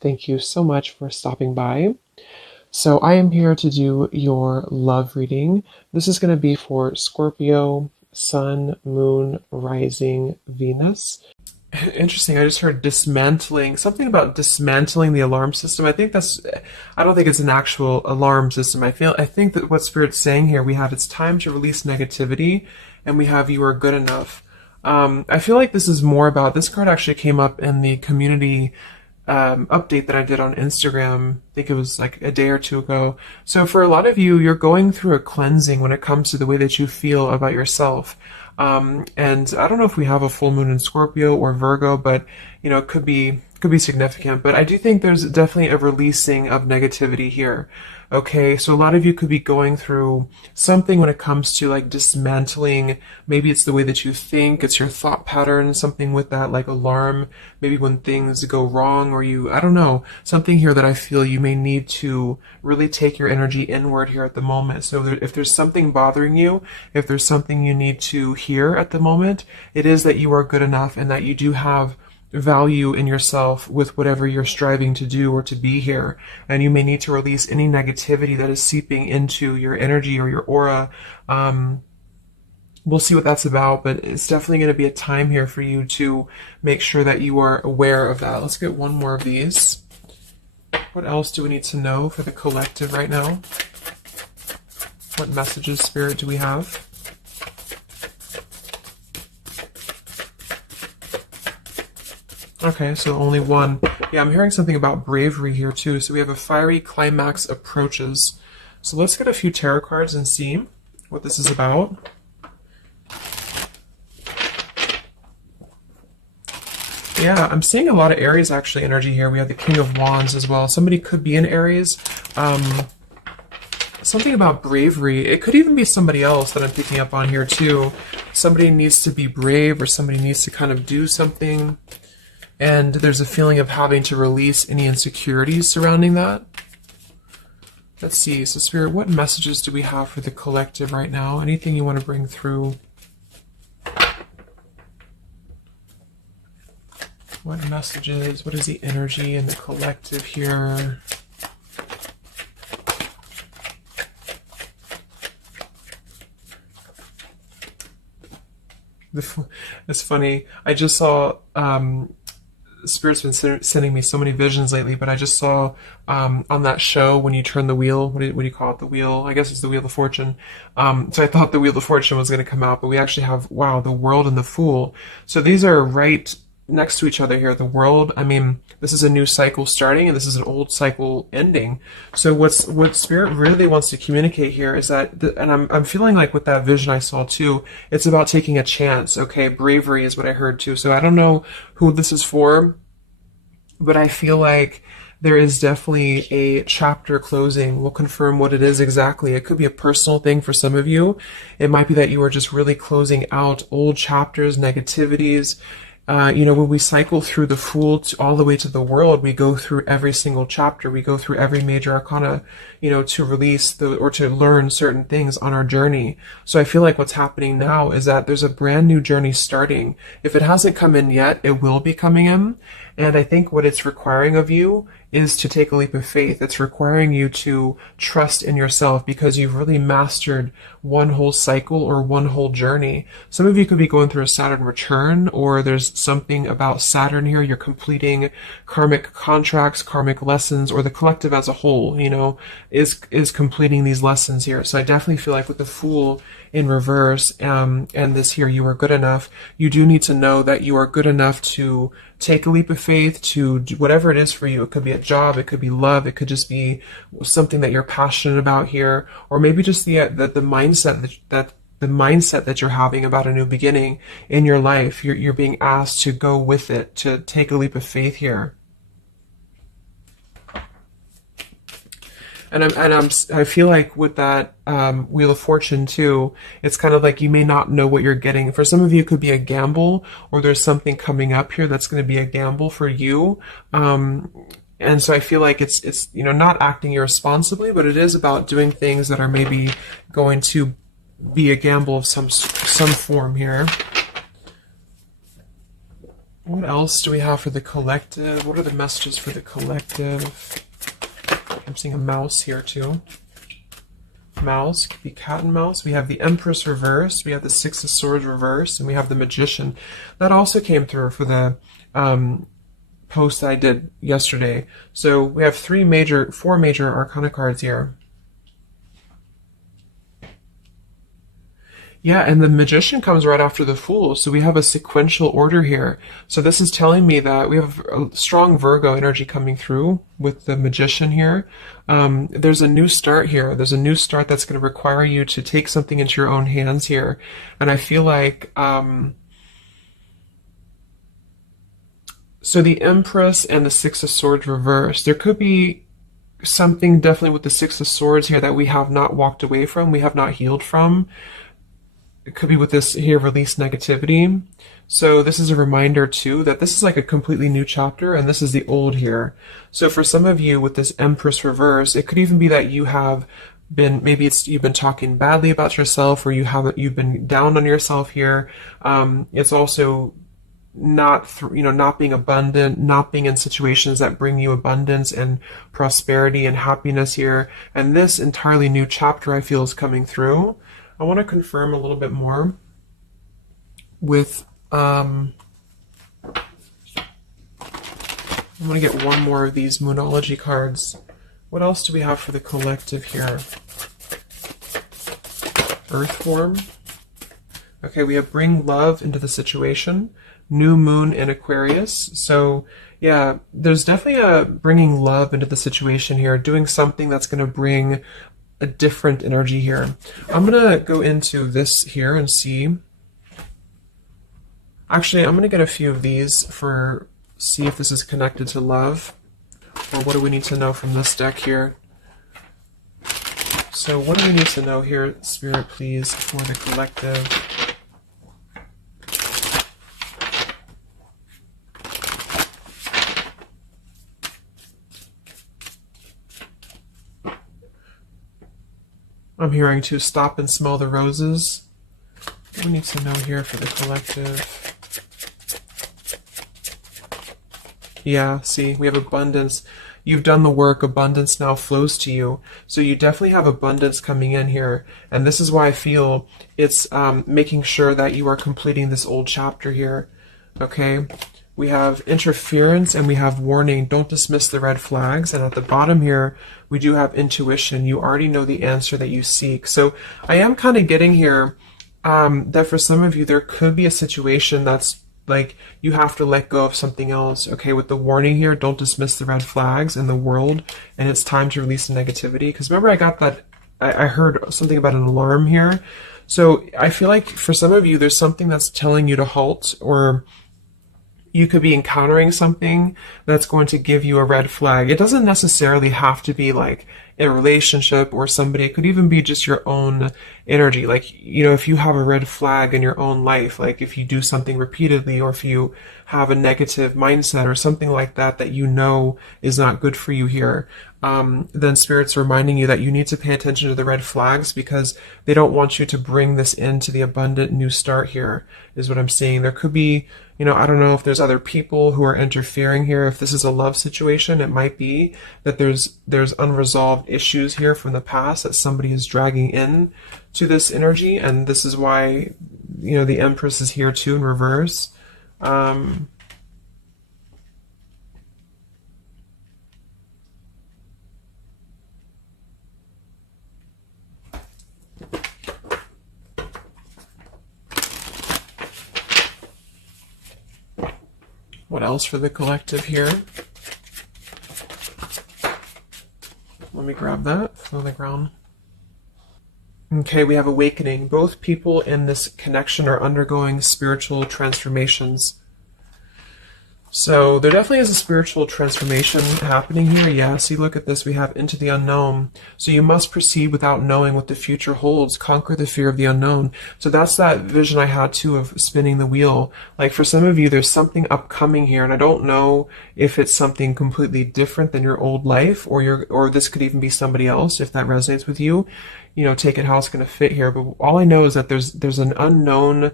Thank you so much for stopping by. So I am here to do your love reading. This is going to be for Scorpio, Sun, Moon, Rising, Venus. Interesting. I just heard dismantling, something about dismantling the alarm system. I don't think it's an actual alarm system. I think that what Spirit's saying here, we have it's time to release negativity, and we have you are good enough. I feel like this is more about, this card actually came up in the community update that I did on Instagram. I think it was like a day or two ago. So for a lot of you, you're going through a cleansing when it comes to the way that you feel about yourself. And I don't know if we have a full moon in Scorpio or Virgo, but it could be significant. But I do think there's definitely a releasing of negativity here. Okay, so a lot of you could be going through something when it comes to like dismantling. Maybe it's the way that you think, it's your thought pattern, something with that like alarm, maybe when things go wrong, or I don't know, something here that I feel you may need to really take your energy inward here at the moment. So if there's something bothering you, if there's something you need to hear at the moment, it is that you are good enough and that you do have value in yourself with whatever you're striving to do or to be here. And you may need to release any negativity that is seeping into your energy or your aura. We'll see what that's about, but it's definitely going to be a time here for you to make sure that you are aware of that. Let's get one more of these. What else do we need to know for the collective right now? What messages, Spirit, do we have? Okay, so only one. Yeah, I'm hearing something about bravery here too. So we have a fiery climax approaches. So let's get a few tarot cards and see what this is about. Yeah, I'm seeing a lot of Aries actually energy here. We have the King of Wands as well. Somebody could be in Aries. Something about bravery. It could even be somebody else that I'm picking up on here too. Somebody needs to be brave, or somebody needs to kind of do something. And there's a feeling of having to release any insecurities surrounding that. Let's see. So Spirit, what messages do we have for the collective right now? Anything you want to bring through? What messages? What is the energy in the collective here? It's funny. I just saw... Spirit's been sending me so many visions lately, but I just saw on that show when you turn the wheel, what do you call it? The wheel, I guess it's the Wheel of Fortune. So I thought the Wheel of Fortune was going to come out, but we actually have, wow, the World and the Fool. So these are right next to each other here. The World, I mean, this is a new cycle starting, and this is an old cycle ending. So what Spirit really wants to communicate here is that, and I'm feeling like with that vision I saw too, it's about taking a chance. Okay, bravery is what I heard too. So I don't know who this is for, but I feel like there is definitely a chapter closing. We'll confirm what it is exactly. It could be a personal thing for some of you. It might be that you are just really closing out old chapters, negativities. When we cycle through the Fool all the way to the World, we go through every single chapter. We go through every major arcana, to release or to learn certain things on our journey. So I feel like what's happening now is that there's a brand new journey starting. If it hasn't come in yet, it will be coming in. And I think what it's requiring of you is to take a leap of faith. It's requiring you to trust in yourself because you've really mastered one whole cycle or one whole journey. Some of you could be going through a Saturn return, or there's something about Saturn here. You're completing karmic contracts, karmic lessons, or the collective as a whole, is completing these lessons here. So I definitely feel like with the Fool in reverse, and this here, you are good enough. You do need to know that you are good enough to take a leap of faith, to do whatever it is for you. It could be a job, it could be love, it could just be something that you're passionate about here, or maybe just the mindset that you're having about a new beginning in your life. You're being asked to go with it, to take a leap of faith here. And I feel like with that Wheel of Fortune too, it's kind of like you may not know what you're getting. For some of you, it could be a gamble, or there's something coming up here that's going to be a gamble for you. And so I feel like it's not acting irresponsibly, but it is about doing things that are maybe going to be a gamble of some form here. What else do we have for the collective? What are the messages for the collective? I'm seeing a mouse here too. Mouse, could be cat and mouse. We have the Empress reversed, we have the Six of Swords reversed, and we have the Magician. That also came through for the post that I did yesterday. So we have four major Arcana cards here. Yeah, and the Magician comes right after the Fool, so we have a sequential order here. So this is telling me that we have a strong Virgo energy coming through with the Magician here. There's a new start here. There's a new start that's going to require you to take something into your own hands here. And I feel like, so the Empress and the Six of Swords reversed. There could be something definitely with the Six of Swords here that we have not walked away from, we have not healed from. It could be with this here, release negativity. So this is a reminder too that this is like a completely new chapter and this is the old here. So for some of you with this Empress reverse, it could even be that you have been, maybe you've been talking badly about yourself, or you've been down on yourself here. It's also not being abundant, not being in situations that bring you abundance and prosperity and happiness here. And this entirely new chapter I feel is coming through. I want to confirm a little bit more with, I'm going to get one more of these Moonology cards. What else do we have for the collective here? Earth form. Okay, we have bring love into the situation. New moon in Aquarius. So yeah, there's definitely a bringing love into the situation here, doing something that's going to bring a different energy here. I'm going to go into this here and see. Actually, I'm going to get a few of these for see if this is connected to love, or what do we need to know from this deck here. So what do we need to know here, Spirit, please, for the collective? I'm hearing to stop and smell the roses. What do we need to know here for the collective? Yeah, see, we have abundance. You've done the work, abundance now flows to you. So you definitely have abundance coming in here. And this is why I feel it's making sure that you are completing this old chapter here. Okay? We have interference and we have warning. Don't dismiss the red flags. And at the bottom here, we do have intuition. You already know the answer that you seek. So I am kind of getting here that for some of you, there could be a situation that's like you have to let go of something else. Okay, with the warning here, don't dismiss the red flags in the world. And it's time to release the negativity. Because remember, I got that, I heard something about an alarm here. So I feel like for some of you, there's something that's telling you to halt, or you could be encountering something that's going to give you a red flag. It doesn't necessarily have to be like a relationship or somebody. It could even be just your own energy. Like, you know, if you have a red flag in your own life, like if you do something repeatedly, or if you have a negative mindset or something like that, that you know is not good for you here, then Spirit's reminding you that you need to pay attention to the red flags, because they don't want you to bring this into the abundant new start here, is what I'm seeing. There could be, you know, I don't know if there's other people who are interfering here. If this is a love situation, it might be that there's unresolved issues here from the past that somebody is dragging in to this energy, and this is why, you know, the Empress is here too in reverse. What else for the collective here? Let me grab that from the ground. Okay, we have awakening. Both people in this connection are undergoing spiritual transformations. So there definitely is a spiritual transformation happening here. Yeah, see, look at this. We have into the unknown. So you must proceed without knowing what the future holds. Conquer the fear of the unknown. So that's that vision I had too of spinning the wheel. Like for some of you, there's something upcoming here, and I don't know if it's something completely different than your old life, or this could even be somebody else. If that resonates with you, you know, take it how it's going to fit here. But all I know is that there's an unknown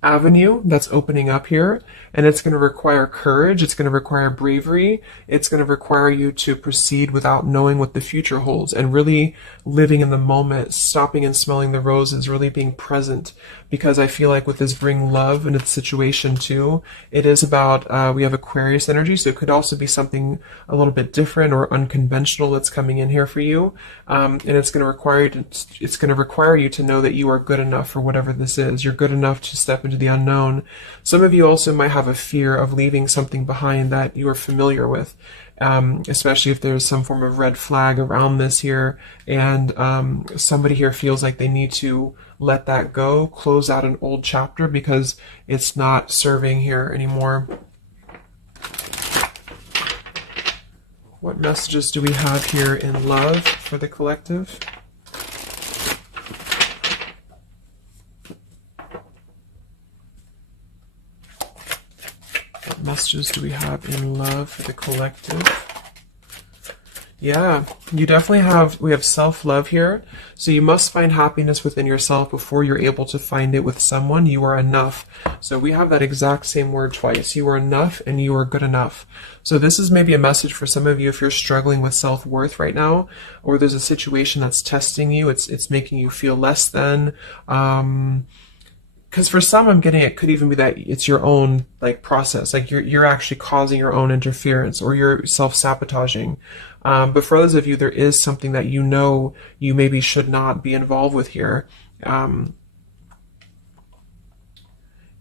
avenue that's opening up here, and it's going to require courage, it's going to require bravery, it's going to require you to proceed without knowing what the future holds, and really living in the moment, stopping and smelling the roses, really being present. Because I feel like with this bring love in its situation too, it is about, we have Aquarius energy, so it could also be something a little bit different or unconventional that's coming in here for you. And it's going to require you to know that you are good enough for whatever this is. You're good enough to step into the unknown. Some of you also might have a fear of leaving something behind that you are familiar with, especially if there's some form of red flag around this here, and somebody here feels like they need to let that go, close out an old chapter because it's not serving here anymore. What messages do we have here in love for the collective? What messages do we have in love for the collective? Yeah, you definitely we have self-love here. So you must find happiness within yourself before you're able to find it with someone. You are enough. So we have that exact same word twice. You are enough and you are good enough. So this is maybe a message for some of you if you're struggling with self-worth right now, or there's a situation that's testing you. It's making you feel less than. Because for some, I'm getting it could even be that it's your own process, like you're actually causing your own interference, or you're self-sabotaging. But for others of you, there is something that you know you maybe should not be involved with here. And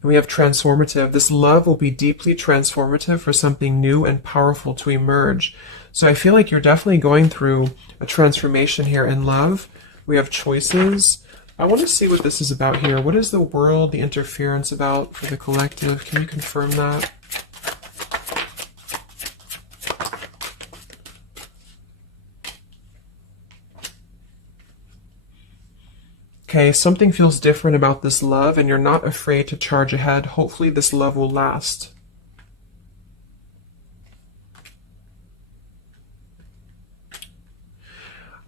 we have transformative. This love will be deeply transformative for something new and powerful to emerge. So I feel like you're definitely going through a transformation here in love. We have choices. I want to see what this is about here. What is the world, the interference about for the collective? Can you confirm that? Okay, something feels different about this love, and you're not afraid to charge ahead. Hopefully this love will last.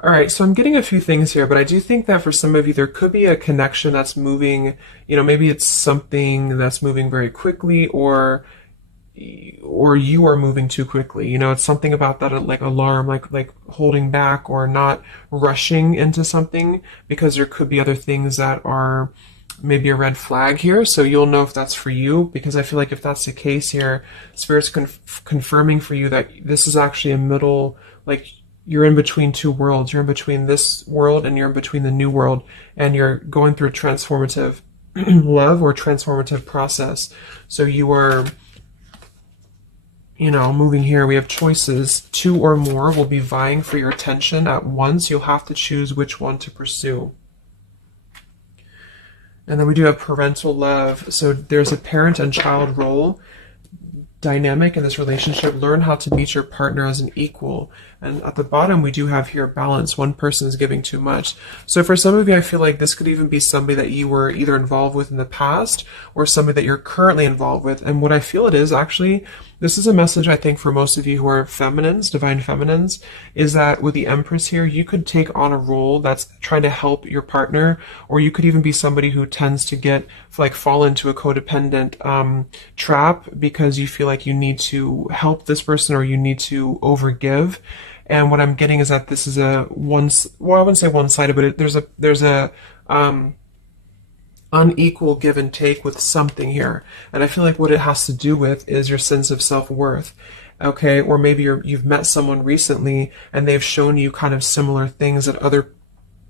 All right, so I'm getting a few things here, but I do think that for some of you, there could be a connection that's moving, maybe it's something that's moving very quickly, or you are moving too quickly. It's something about that, like alarm, like holding back or not rushing into something, because there could be other things that are maybe a red flag here. So you'll know if that's for you, because I feel like if that's the case here, Spirit's confirming for you that this is actually a middle, you're in between two worlds. You're in between this world and you're in between the new world, and you're going through a transformative love or transformative process. So you are, moving here. We have choices. Two or more will be vying for your attention at once. You'll have to choose which one to pursue. And then we do have parental love. So there's a parent and child role dynamic in this relationship. Learn how to meet your partner as an equal. And at the bottom, we do have here balance. One person is giving too much. So for some of you, I feel like this could even be somebody that you were either involved with in the past or somebody that you're currently involved with. And what I feel it is actually, this is a message I think for most of you who are feminines, divine feminines, is that with the Empress here, you could take on a role that's trying to help your partner, or you could even be somebody who tends to fall into a codependent trap because you feel like you need to help this person or you need to overgive. And what I'm getting is that this is I wouldn't say one-sided, but there's a unequal give and take with something here. And I feel like what it has to do with is your sense of self-worth. Okay, or maybe you've met someone recently and they've shown you kind of similar things that other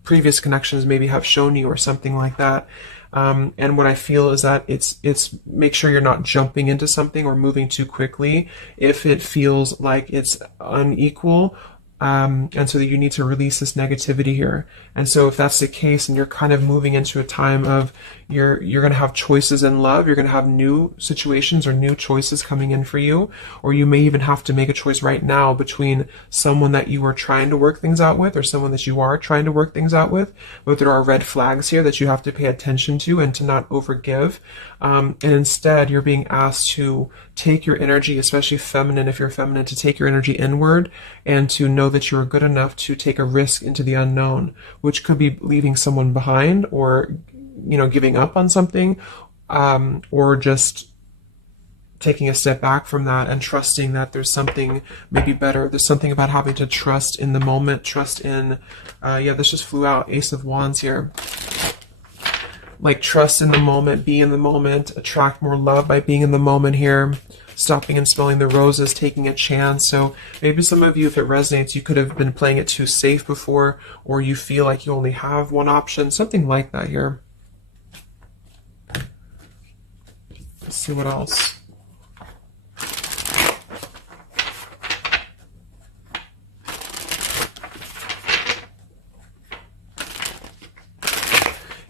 previous connections maybe have shown you, or something like that. And what I feel is that it's make sure you're not jumping into something or moving too quickly if it feels like it's unequal. And so that you need to release this negativity here. And so if that's the case and you're kind of moving into a time of you're going to have choices in love, you're going to have new situations or new choices coming in for you, or you may even have to make a choice right now between someone that you are trying to work things out with or someone that you are trying to work things out with. But there are red flags here that you have to pay attention to and to not overgive. And instead, you're being asked to take your energy, especially feminine, if you're feminine, to take your energy inward and to know that you're good enough to take a risk into the unknown, which could be leaving someone behind or, giving up on something, or just taking a step back from that and trusting that there's something maybe better. There's something about having to trust in the moment, trust in, yeah, this just flew out, Ace of Wands here. Like trust in the moment, be in the moment, attract more love by being in the moment here, stopping and smelling the roses, taking a chance. So maybe some of you, if it resonates, you could have been playing it too safe before, or you feel like you only have one option, something like that here. Let's see what else.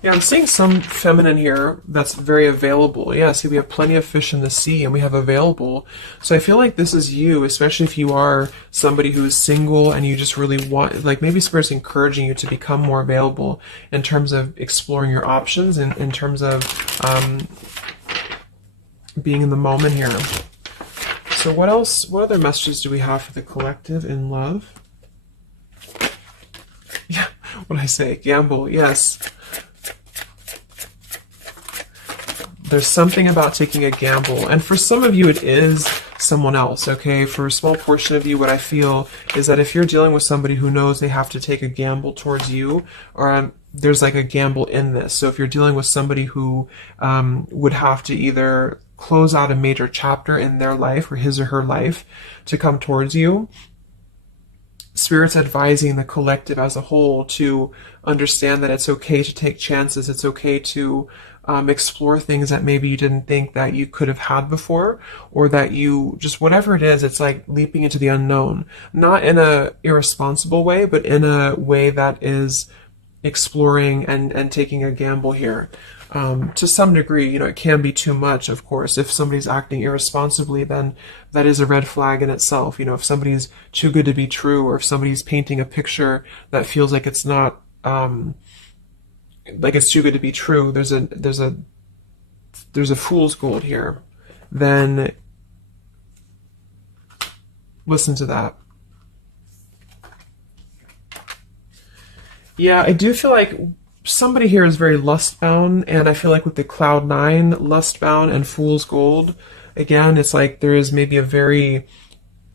Yeah, I'm seeing some feminine here that's very available. Yeah, see, we have plenty of fish in the sea and we have available. So I feel like this is you, especially if you are somebody who is single and you just really want, like maybe Spirit's encouraging you to become more available in terms of exploring your options and in terms of being in the moment here. So what else, what other messages do we have for the collective in love? Yeah, what did I say? Gamble, yes. There's something about taking a gamble, and for some of you it is someone else, okay? For a small portion of you, what I feel is that if you're dealing with somebody who knows they have to take a gamble towards you, or there's like a gamble in this. So if you're dealing with somebody who would have to either close out a major chapter in their life or his or her life to come towards you, Spirit's advising the collective as a whole to understand that it's okay to take chances. It's okay to explore things that maybe you didn't think that you could have had before, or that you just, whatever it is, it's like leaping into the unknown, not in a irresponsible way, but in a way that is exploring and taking a gamble here. To some degree, you know, it can be too much, of course. If somebody's acting irresponsibly, then that is a red flag in itself. You know, if somebody's too good to be true, or if somebody's painting a picture that feels like it's not, like it's too good to be true, there's a fool's gold here, then listen to that. Yeah, I do feel like somebody here is very lust-bound, and I feel like with the Cloud 9, lust-bound and fool's gold, again, it's like there is maybe a very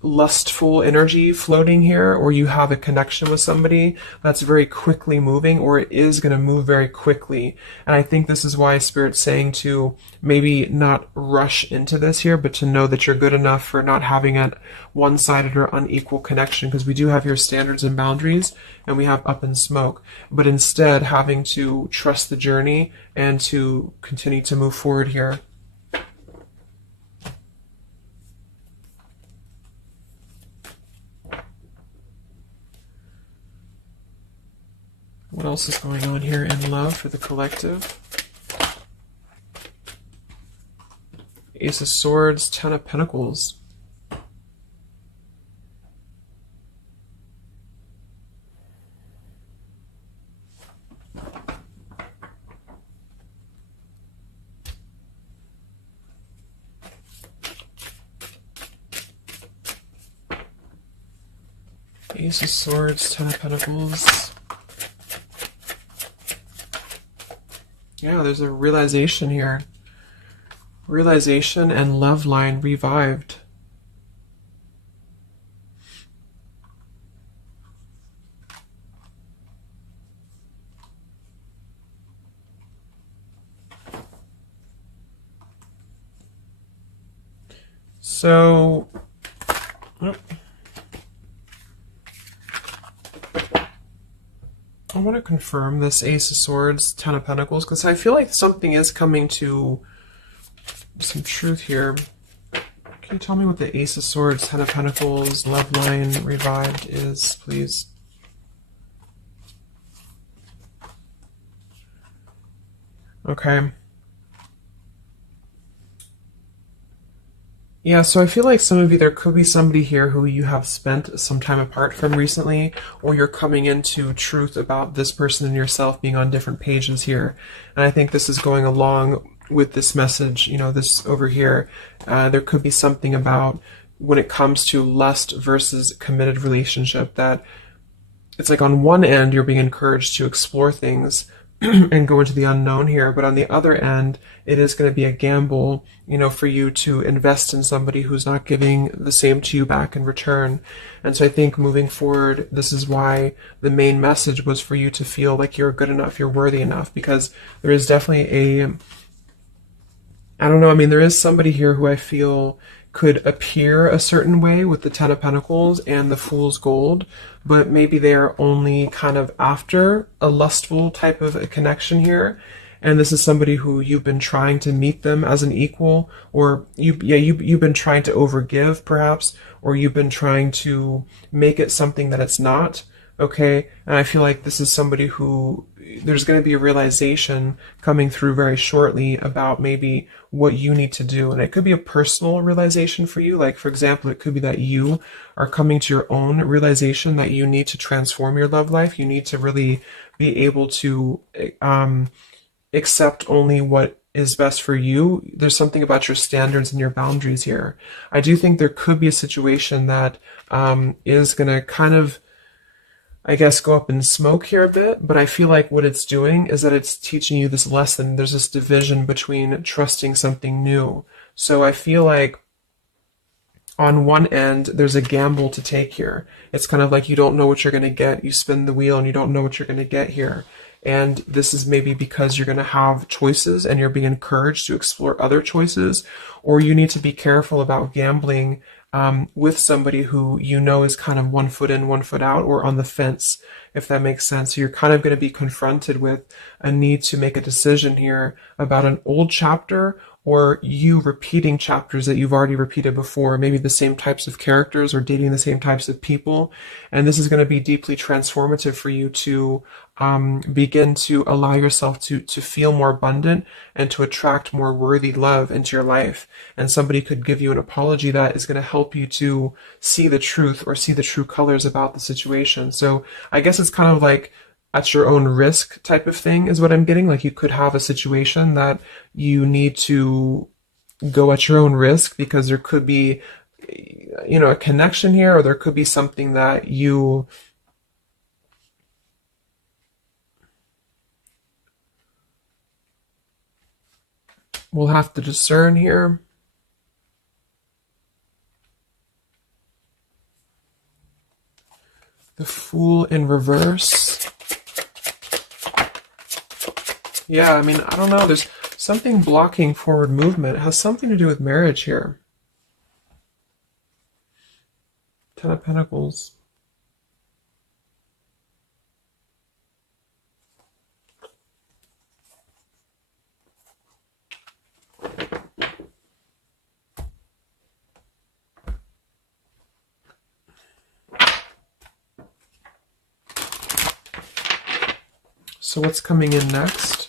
lustful energy floating here, or you have a connection with somebody that's very quickly moving, or it is going to move very quickly. And I think this is why Spirit's saying to maybe not rush into this here, but to know that you're good enough for not having a one-sided or unequal connection, because we do have your standards and boundaries, and we have up in smoke, but instead having to trust the journey and to continue to move forward here. What else is going on here in love for the collective? Ace of Swords, Ten of Pentacles. Ace of Swords, Ten of Pentacles. Yeah, there's a realization here. Realization and love line revived. So, I want to confirm this Ace of Swords, Ten of Pentacles, because I feel like something is coming to some truth here. Can you tell me what the Ace of Swords, Ten of Pentacles, love line revived is, please? Okay. Yeah, so I feel like some of you, there could be somebody here who you have spent some time apart from recently, or you're coming into truth about this person and yourself being on different pages here. And I think this is going along with this message, you know, this over here. There could be something about when it comes to lust versus committed relationship, that it's like on one end you're being encouraged to explore things and go into the unknown here. But on the other end, it is going to be a gamble, for you to invest in somebody who's not giving the same to you back in return. And so I think moving forward, this is why the main message was for you to feel like you're good enough, you're worthy enough, because there is definitely I don't know, I mean, there is somebody here who I feel could appear a certain way with the Ten of Pentacles and the Fool's Gold, but maybe they are only kind of after a lustful type of a connection here. And this is somebody who you've been trying to meet them as an equal, or you've been trying to overgive perhaps, or you've been trying to make it something that it's not. Okay, and I feel like this is somebody who there's going to be a realization coming through very shortly about maybe what you need to do. And it could be a personal realization for you. Like, for example, it could be that you are coming to your own realization that you need to transform your love life. You need to really be able to accept only what is best for you. There's something about your standards and your boundaries here. I do think there could be a situation that is going to kind of, I guess, go up in smoke here a bit, but I feel like what it's doing is that it's teaching you this lesson. There's this division between trusting something new. So I feel like on one end, there's a gamble to take here. It's kind of like you don't know what you're going to get. You spin the wheel and you don't know what you're going to get here. And this is maybe because you're going to have choices and you're being encouraged to explore other choices, or you need to be careful about gambling with somebody who is kind of 1 foot in, 1 foot out, or on the fence, if that makes sense. So you're kind of going to be confronted with a need to make a decision here about an old chapter, or you repeating chapters that you've already repeated before, maybe the same types of characters or dating the same types of people. And this is going to be deeply transformative for you to begin to allow yourself to feel more abundant and to attract more worthy love into your life. And somebody could give you an apology that is going to help you to see the truth or see the true colors about the situation. So I guess it's kind of like at your own risk type of thing is what I'm getting. Like, you could have a situation that you need to go at your own risk because there could be, a connection here, or there could be something that you will have to discern here. The Fool in reverse. Yeah, I mean, I don't know. There's something blocking forward movement. It has something to do with marriage here. Ten of Pentacles. So what's coming in next?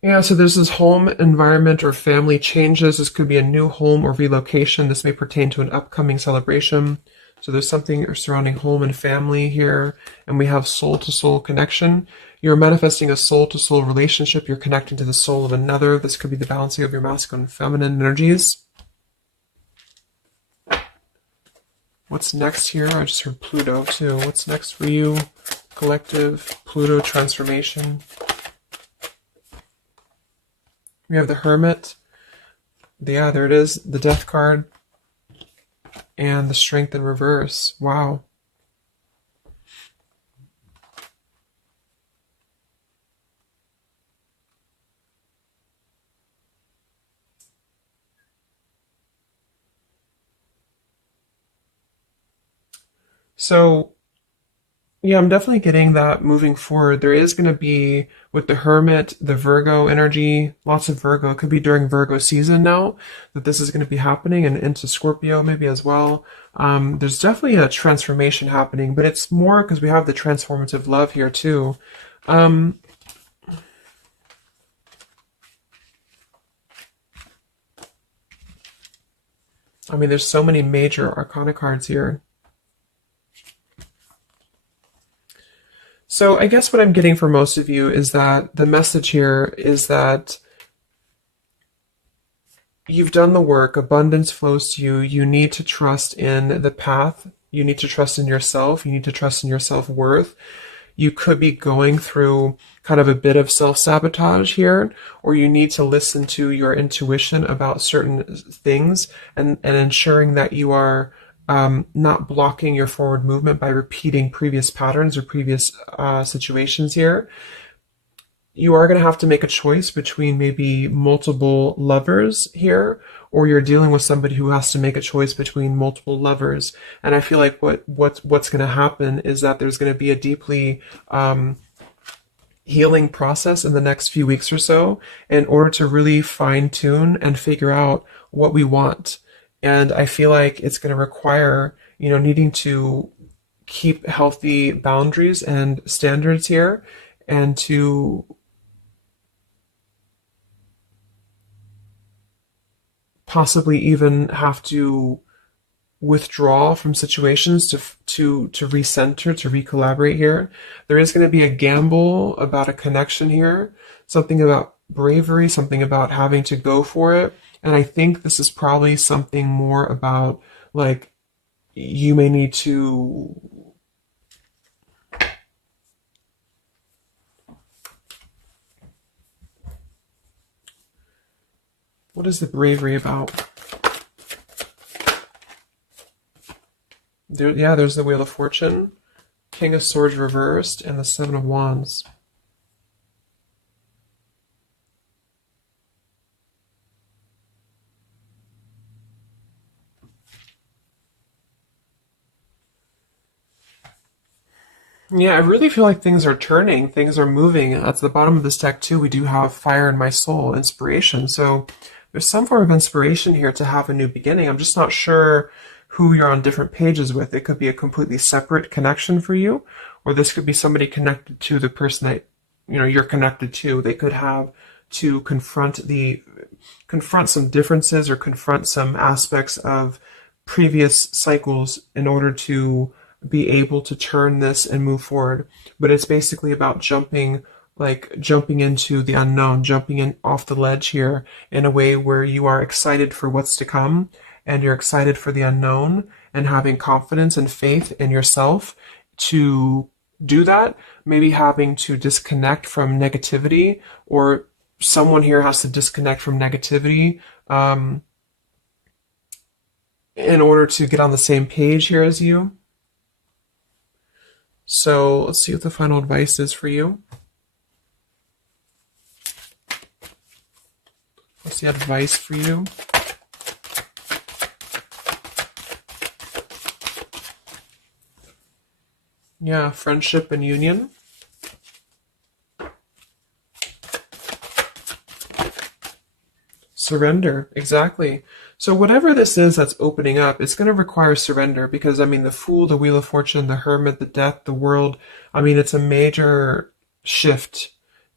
Yeah, so there's this home environment or family changes. This could be a new home or relocation. This may pertain to an upcoming celebration. So there's something surrounding home and family here. And we have soul-to-soul connection. You're manifesting a soul-to-soul relationship. You're connecting to the soul of another. This could be the balancing of your masculine and feminine energies. What's next here? I just heard Pluto too. What's next for you? Collective, Pluto transformation. We have the Hermit. Yeah, there it is. The Death card. And the Strength in reverse. Wow. So, yeah, I'm definitely getting that moving forward. There is going to be, with the Hermit, the Virgo energy, lots of Virgo. It could be during Virgo season now that this is going to be happening, and into Scorpio maybe as well. There's definitely a transformation happening, but it's more because we have the transformative love here too. I mean, there's so many major arcana cards here. So I guess what I'm getting for most of you is that the message here is that you've done the work, abundance flows to you. You need to trust in the path. You need to trust in yourself. You need to trust in your self-worth. You could be going through kind of a bit of self-sabotage here, or you need to listen to your intuition about certain things and ensuring that you are not blocking your forward movement by repeating previous patterns or previous situations here. You are going to have to make a choice between maybe multiple lovers here, or you're dealing with somebody who has to make a choice between multiple lovers. And I feel like what's going to happen is that there's going to be a deeply healing process in the next few weeks or so in order to really fine tune and figure out what we want. And I feel like it's going to require, needing to keep healthy boundaries and standards here, and to possibly even have to withdraw from situations to recenter, to recollaborate here. There is going to be a gamble about a connection here, something about bravery, something about having to go for it. And I think this is probably something more about, like, you may need to what is the bravery about? There's the Wheel of Fortune, King of Swords reversed, and the Seven of Wands. Yeah, I really feel like things are turning, things are moving. At the bottom of this deck too, we do have Fire in My Soul, inspiration. So there's some form of inspiration here to have a new beginning. I'm just not sure who you're on different pages with. It could be a completely separate connection for you, or this could be somebody connected to the person that you're connected to. They could have to confront some differences or confront some aspects of previous cycles in order to be able to turn this and move forward. But it's basically about jumping into the unknown, jumping in off the ledge here in a way where you are excited for what's to come, and you're excited for the unknown, and having confidence and faith in yourself to do that. Maybe having to disconnect from negativity, or someone here has to disconnect from negativity in order to get on the same page here as you. So let's see what the final advice is for you. What's the advice for you? Yeah, friendship and union. Surrender, exactly. So whatever this is that's opening up, it's going to require surrender, because, the Fool, the Wheel of Fortune, the Hermit, the Death, the World, it's a major shift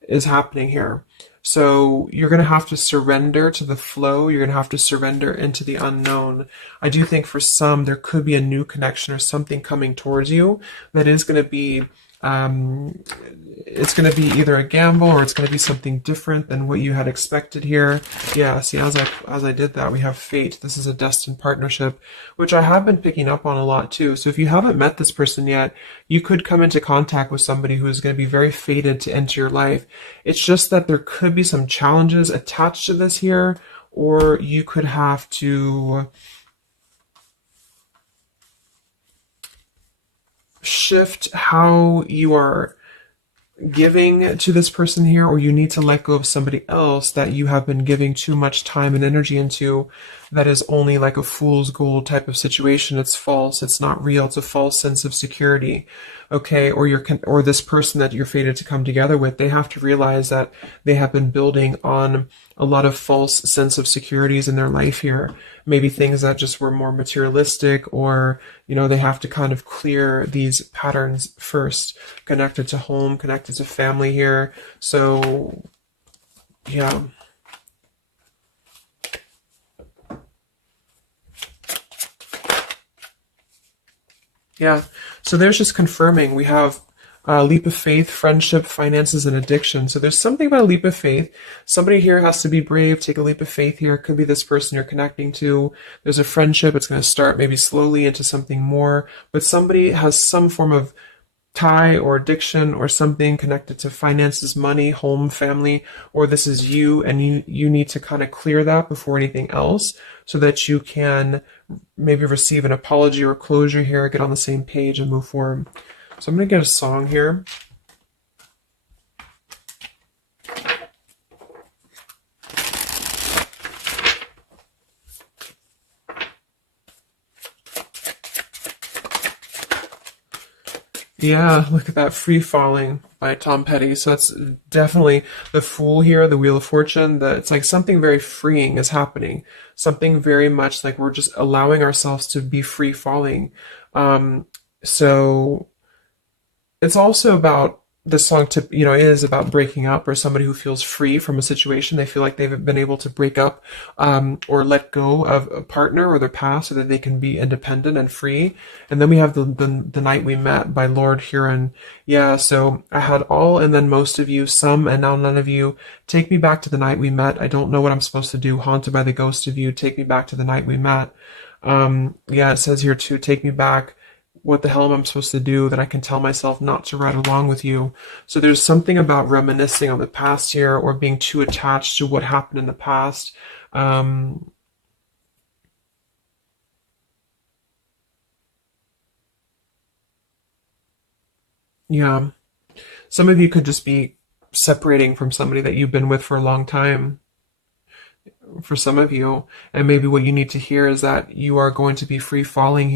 is happening here. So you're going to have to surrender to the flow. You're going to have to surrender into the unknown. I do think for some, there could be a new connection or something coming towards you that is going to be it's going to be either a gamble, or it's going to be something different than what you had expected here. Yeah, see, as I did that, we have fate. This is a destined partnership, which I have been picking up on a lot too. So if you haven't met this person yet, you could come into contact with somebody who is going to be very fated to enter your life. It's just that there could be some challenges attached to this here, or you could have to shift how you are giving to this person here, or you need to let go of somebody else that you have been giving too much time and energy into, that is only like a fool's gold type of situation. It's false, it's not real, it's a false sense of security. Okay, or this person that you're fated to come together with, they have to realize that they have been building on a lot of false sense of securities in their life here. Maybe things that just were more materialistic, or they have to kind of clear these patterns first, connected to home, connected to family here. So yeah. Yeah, so there's just confirming. We have Leap of faith, friendship, finances, and addiction. So there's something about a leap of faith. Somebody here has to be brave, take a leap of faith here. It could be this person you're connecting to. There's a friendship. It's going to start maybe slowly into something more, but somebody has some form of tie or addiction or something connected to finances, money, home, family, or this is you, and you need to kind of clear that before anything else so that you can maybe receive an apology or closure here, get on the same page and move forward. So I'm going to get a song here. Yeah, look at that, Free Falling by Tom Petty. So that's definitely the Fool here, the Wheel of Fortune. It's like something very freeing is happening. Something very much like we're just allowing ourselves to be free falling. So it's also about this song to it is about breaking up, or somebody who feels free from a situation. They feel like they've been able to break up, or let go of a partner or their past so that they can be independent and free. And then we have the Night We Met by Lord Huron. Yeah, so I had all and then most of you, some and now none of you. Take me back to the night we met. I don't know what I'm supposed to do. Haunted by the ghost of you. Take me back to the night we met. Yeah, it says here too, take me back. What the hell am I supposed to do that I can tell myself not to ride along with you? So there's something about reminiscing on the past here, or being too attached to what happened in the past. Yeah, some of you could just be separating from somebody that you've been with for a long time, for some of you. And maybe what you need to hear is that you are going to be free falling